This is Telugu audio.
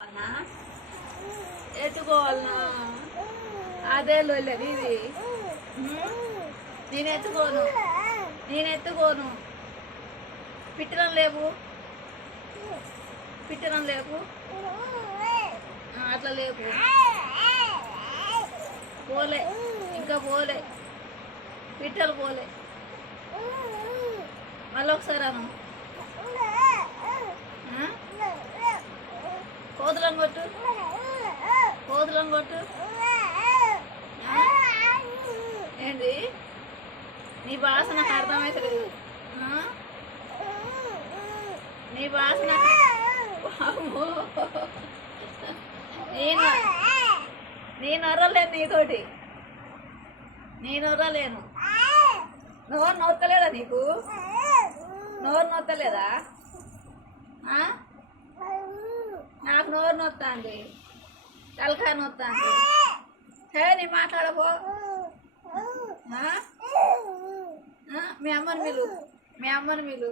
అన్నా ఎత్తుకోవాలన్నా అదే లొల్లది ఇది. నేను ఎత్తుకోను పిట్టడం లేవు అట్లా లేపు పోలే ఇంకా పోలే పిట్టలు పోలే మళ్ళీ ఒకసారి అను కోతులం కొట్టు ఏంటి నీ భాష నాకు అర్థమవుతలేదు. నీ భాష నేను అర్రలేను నీతోటి, నేను అర్రలేను. నోరు నొత్తలేదా నీకు? నోరు నొత్తలేదా? నాకు నోరు నొత్తాంది, తలకాయ నొత్తాంది. హే నీ మాట్లాడబో. మీ అమ్మని మిలు